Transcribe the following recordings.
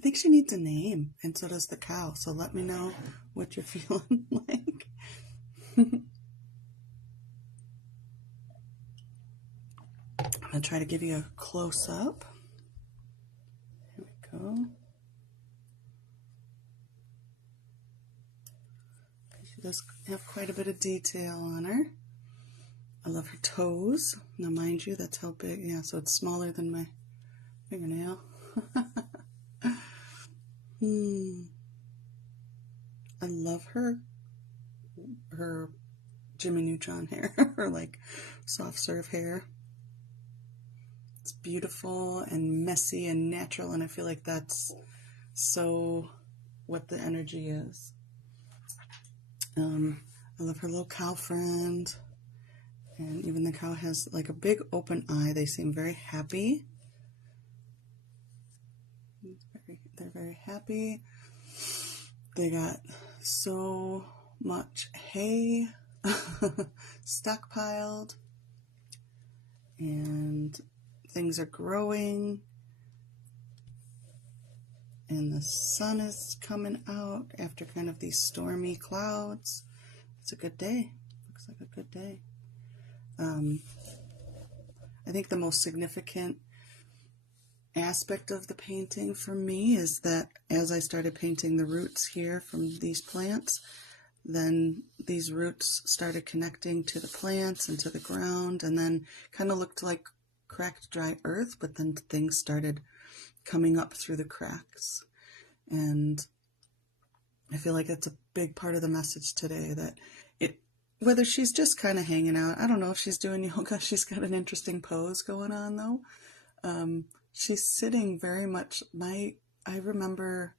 I think she needs a name, and so does the cow. So let me know what you're feeling like. I'm going to try to give you a close-up. Here we go. She does have quite a bit of detail on her. I love her toes. Now, mind you, that's how big. Yeah, so it's smaller than my fingernail. I love her Jimmy Neutron hair, her like soft serve hair. It's beautiful and messy and natural, and I feel like that's so what the energy is. I love her little cow friend, and even the cow has like a big open eye. They seem very happy. They're very happy. They got so much hay stockpiled, and things are growing, and the sun is coming out after kind of these stormy clouds. It's a good day. Looks like a good day. I think the most significant aspect of the painting for me is that as I started painting the roots here from these plants, then these roots started connecting to the plants and to the ground, and then kind of looked like cracked dry earth, but then things started coming up through the cracks. And I feel like it's a big part of the message today, that whether she's just kind of hanging out, I don't know if she's doing yoga, she's got an interesting pose going on though. She's sitting very much, I remember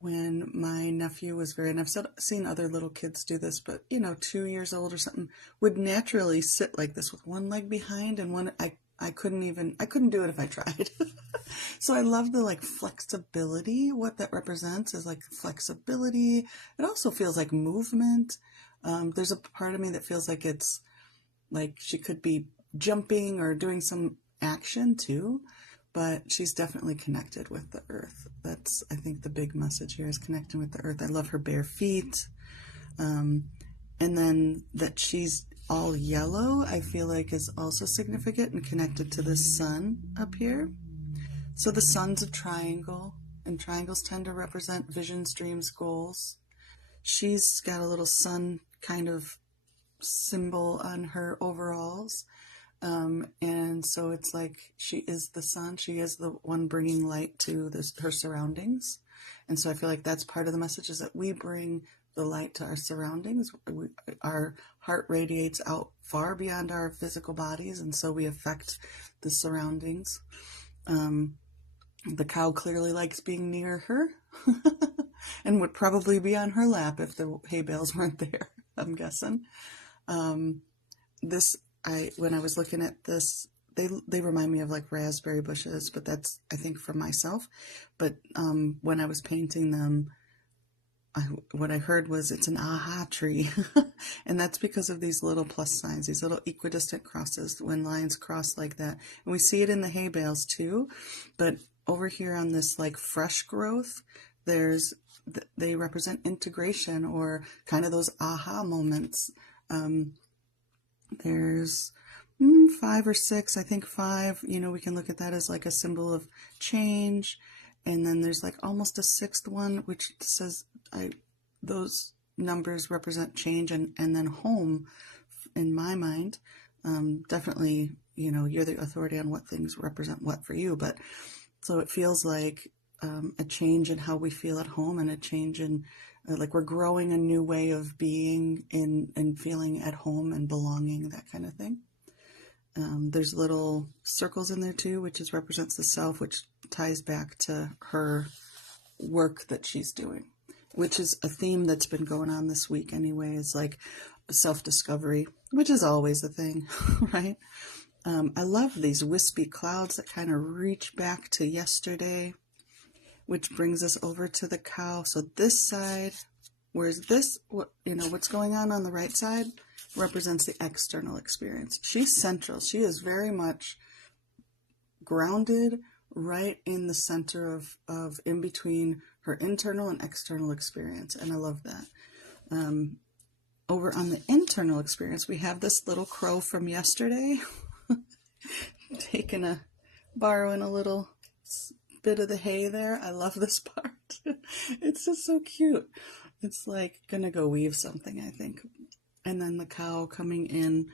when my nephew was and I've seen other little kids do this, but 2 years old or something, would naturally sit like this with one leg behind and one, I couldn't do it if I tried. So I love the like flexibility. What that represents is like flexibility. It also feels like movement. There's a part of me that feels like it's like she could be jumping or doing some action too, but she's definitely connected with the earth. That's, I think, the big message here is connecting with the earth. I love her bare feet. And then that she's all yellow, I feel like is also significant and connected to the sun up here. So the sun's a triangle, and triangles tend to represent visions, dreams, goals. She's got a little sun kind of symbol on her overalls. And so it's like she is the sun. She is the one bringing light to her surroundings. And so I feel like that's part of the message, is that we bring the light to our surroundings. Our heart radiates out far beyond our physical bodies, and so we affect the surroundings. The cow clearly likes being near her and would probably be on her lap if the hay bales weren't there, I'm guessing. When I was looking at this, they remind me of like raspberry bushes, but that's, I think, for myself. But when I was painting them, what I heard was it's an aha tree. And that's because of these little plus signs, these little equidistant crosses, when lines cross like that. And we see it in the hay bales too. But over here on this like fresh growth, they represent integration, or kind of those aha moments. There's 5 or 6, I think 5, we can look at that as like a symbol of change. And then there's like almost a 6th one, which says those numbers represent change, and then home, in my mind. Definitely, you're the authority on what things represent what for you, but so it feels like a change in how we feel at home, and a change in like we're growing a new way of being and feeling at home and belonging, that kind of thing. There's little circles in there too, which represents the self, which ties back to her work that she's doing, which is a theme that's been going on this week anyway. It's like self-discovery, which is always a thing, right? I love these wispy clouds that kind of reach back to yesterday, which brings us over to the cow. So this side, whereas this, what's going on the right side represents the external experience. She's central. She is very much grounded, right in the center of in between her internal and external experience. And I love that. Over on the internal experience, we have this little crow from yesterday borrowing a little bit of the hay there. I love this part. It's just so cute. It's like gonna go weave something, I think. And then the cow coming in,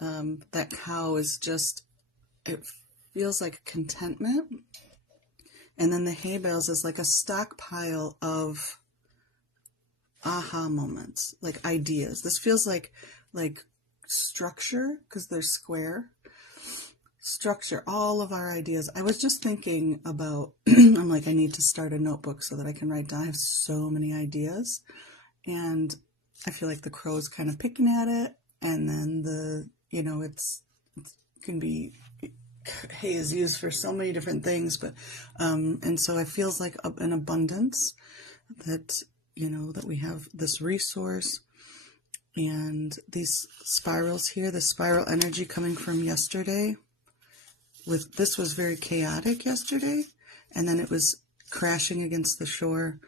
that cow is just, it feels like contentment. And then the hay bales is like a stockpile of aha moments, like ideas. This feels like structure, because they're square. Structure, all of our ideas. I was just thinking about, I'm like, I need to start a notebook so that I can write down. I have so many ideas, and I feel like the crow's kind of picking at it, and then it can be, hay is used for so many different things, but, and so it feels like an abundance that, that we have this resource. And these spirals here, the spiral energy coming from yesterday. This was very chaotic yesterday, and then it was crashing against the shore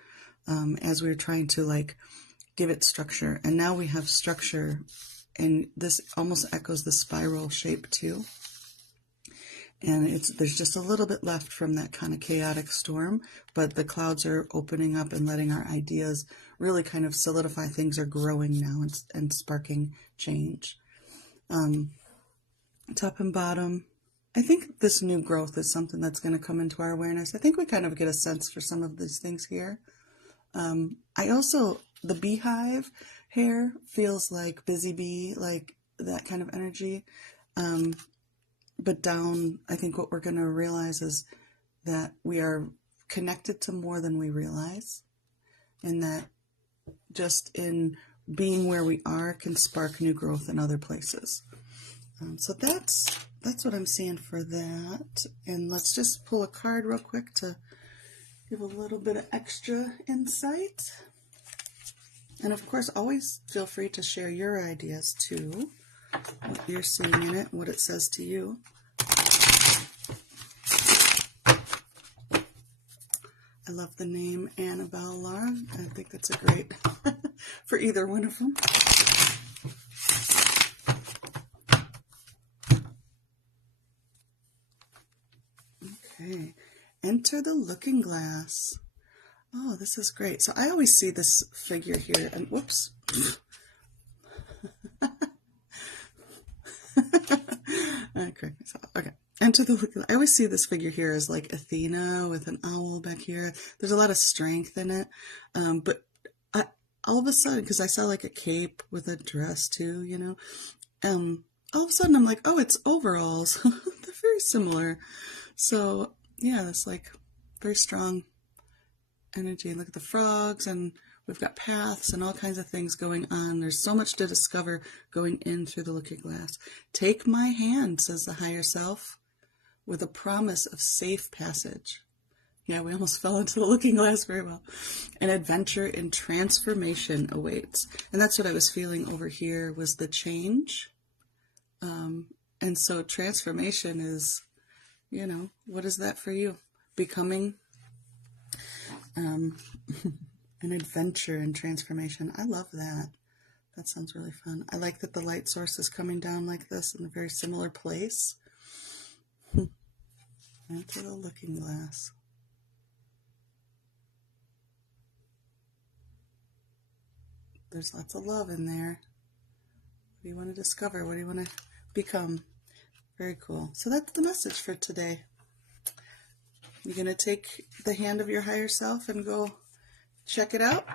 as we were trying to give it structure. And now we have structure, and this almost echoes the spiral shape too. And there's just a little bit left from that kind of chaotic storm, but the clouds are opening up and letting our ideas really kind of solidify. Things are growing now and sparking change. Top and bottom. I think this new growth is something that's going to come into our awareness. I think we kind of get a sense for some of these things here. The beehive hair feels like busy bee, like that kind of energy. But down, I think what we're going to realize is that we are connected to more than we realize, and that just in being where we are can spark new growth in other places. So that's what I'm seeing for that. And let's just pull a card real quick to give a little bit of extra insight. And of course, always feel free to share your ideas too, what you're seeing in it, what it says to you. I love the name Annabelle Lara. I think that's a great for either one of them. Okay, enter the looking glass. Oh, this is great. So I always see this figure here, and whoops. Okay, enter the looking glass. I always see this figure here as like Athena with an owl back here. There's a lot of strength in it, but all of a sudden, because I saw like a cape with a dress too, all of a sudden I'm like, oh, it's overalls. They're very similar. So yeah, that's like very strong energy. Look at the frogs, and we've got paths and all kinds of things going on. There's so much to discover going in through the looking glass. Take my hand, says the higher self, with a promise of safe passage. Yeah, we almost fell into the looking glass very well. An adventure in transformation awaits. And that's what I was feeling over here, was the change. And so transformation is, what is that for you? Becoming an adventure in transformation. I love that. That sounds really fun. I like that the light source is coming down like this in a very similar place. Enter the looking glass. There's lots of love in there. What do you want to discover? What do you want to become? Very cool. So that's the message for today. You're going to take the hand of your higher self and go check it out.